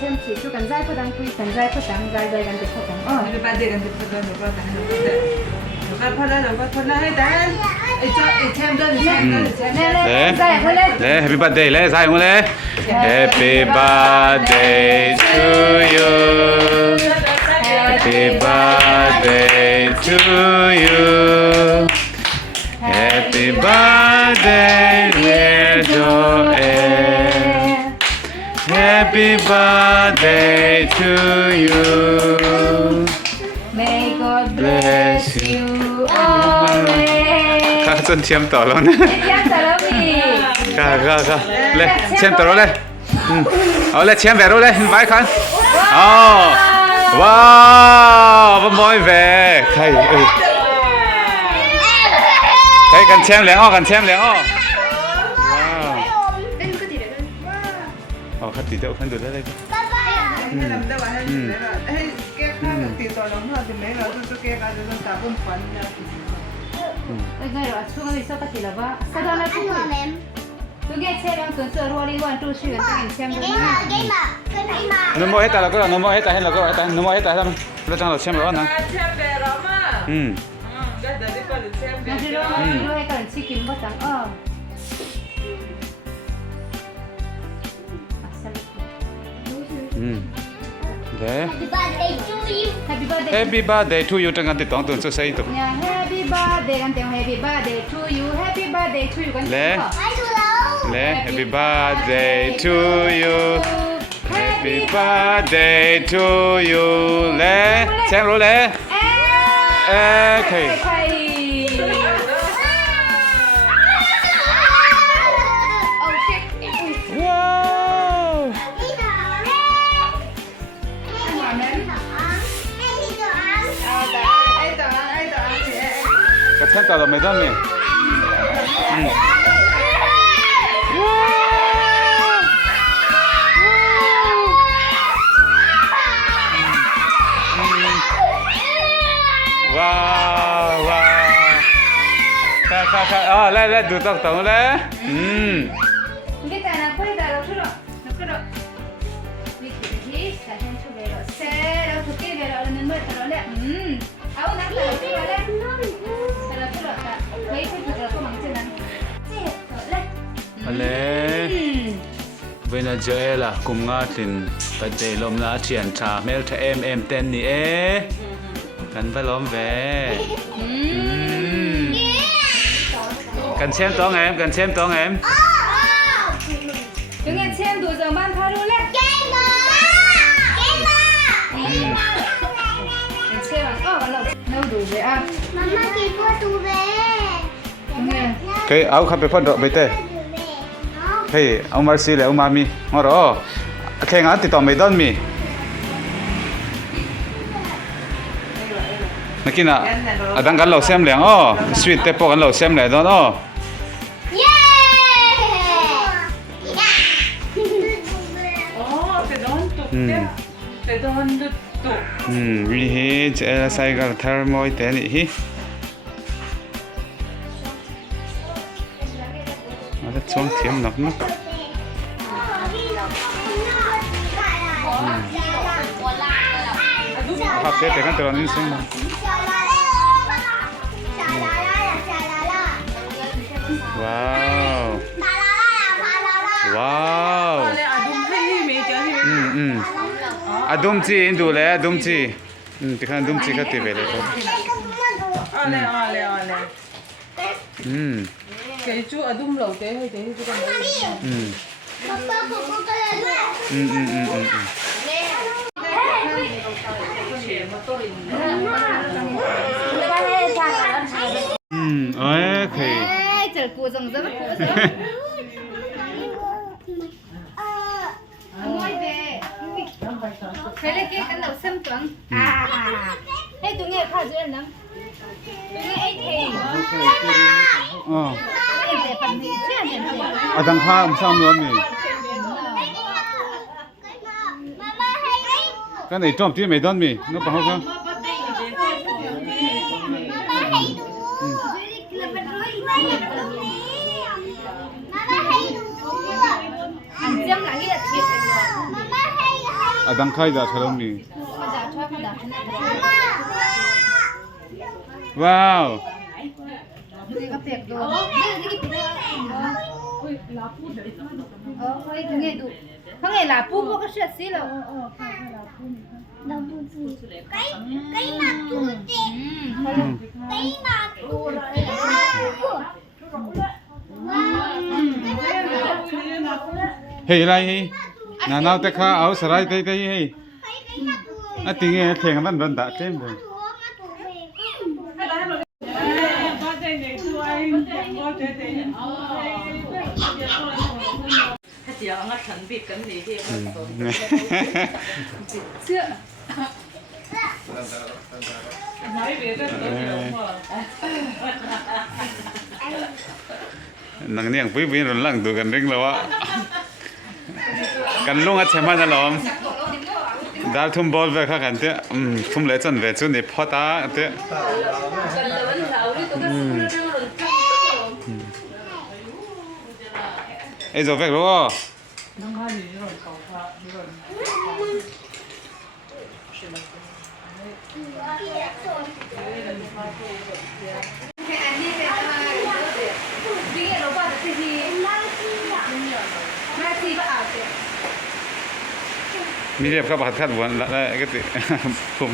签起就跟在不当归，跟在不当在在跟着不当。哦，你把这个不当，不当，不当，不当，不当，ให้ได้ไอ้จ้าไอ้แชมป์ด้วยแชมป์ด้วยแชมป์เลยใส่หัวเลย เลย Happy birthday เลยใส่หัวเลย Happy birthday to you Happy birthday to you Happy birthday dear Joel Happy birthday to you May God bless you always ข้าจนเชื่อมต่อแล้วนะ ยังแต่แล้วมี ข้าเลยเชื่อมต่อแล้วเลยเอาเลยเชื่อมแบบรู้เลยไว้คันอ๋อว้าวบมอยแหวใครใครกันเชื่อมเหลียงอ้อกันเชื่อมเหลียงอ้อว้าวอ๋อขัดตีเดี๋ยวขันดูได้เลยให้ทำได้ว่าให้แก้ข้าวตีต่อลงท่อถึงไหนเราต้องแก้การจะต้องตาบุ้มฟันนะ ngay rồi xuống đi sau ta chỉ là vợ sau đó là cũng tôi nghe xem em tuần sửa rồi đi quan trụ chuyện tình xem rồi nó mua hết ta là có là nó mua hết ta hay là có hết ta nó mua hết ta khôngเราจังเราเชื่อมแล้วนะ แชมป์แบบเรามาก็จะได้ก็แชมป์ nó chỉ rồiให้กันชิกินบ่ตังเด้ Happy birthday to you Happy birthday to you จังกันติดต่อตัวสุดใส่ตัว Happy birthday กันเต็ม Happy birthday to you Happy birthday to you กันเต็ม และ Happy birthday to you Happy birthday to you และแช่งรู้เลยใครว้าวกระเทียมต่อเราไม่ต้องมีว้าวว้าวค่ะอ๋อแล้วดูตรงเลยนี่แต่นะคุยแต่เราชุดเราชุดเราวิธีแต่ฉันชุดเลยเราเสร็จเราชุดที่เราเนื้อเมื่อเราเลยเอานักเลยชุดเราเลยแต่เราชุดเราแต่ไม่ใช่ชุดเราก็มั่งเช่นนั้นอะไรเวนาเจอล่ะกุมงาตินปัจเจลมนาเฉียนชาเมลทะเอ็มเต้นนี่กันไปล้อมแวกันเชื่อมต้องแอมกันเชื่อมต้องแอมยังไงเชื่อมดูจากบ้านพาดูเลยเก่งมากเชื่อมวันเราดูเลยอ่ะมาม่ากินพ่อดูเลยเคยเอาขับไปพ่นดอกไปเต้เฮ้ยเอามาสิแล้วมามีงอรอแข่งติดต่อไม่ต้องมีนักกินอ่ะดังกันเราเสียมเหลียงอ๋อสวีทเตปกันเราเสียมเหลียงตอนอ๋อแต่โดนดุตุวิเฮจใส่กันทาร์โมยเตนี่ฮิมาช่วงเทียมหนักนะภาพเด็กกันตัวนี้สิว้าวว้าวอะดุมจีอินดูเลยอะดุมจีที่ข้างดุมจีก็ตีไปเลยอะไรเกยจูอะดุมเหล่าเกยให้เกยจูกันโอเคเจอกูจังๆphải lấy cái cánh đầu xăm tuấn hey tụi nghe pha duyên lắm tụi nghe ấy thì em để phần gì chứ em để đang pha làm sao nữa mì cái này trộm tí mày đón mì nó bảo không ăn chấm là cái thiệt à đang khai ra sao mì wow có tiệc rồi thôi cứ nghe đủ không nghe là pu pu có chuyện gì đâu cái mặt tu cái mặt tu hey lại hey nào te kha áo sarai te hey à tiếng nghe thèn vẫn vẫn đã thêm rồi chỉ là nó chuẩn bị cái gì thì chưa nói về cái nang niang pui pui ron lang tu kan ring lawa kan lunga chema na lom dal thum bol ve kha kan te thum le chan ve chu ni phota te ei zo vek ro cái anh đi về đi nghe nó qua được cái gì mà gì vậy mi lepka bakhat khat wan la cái ti phum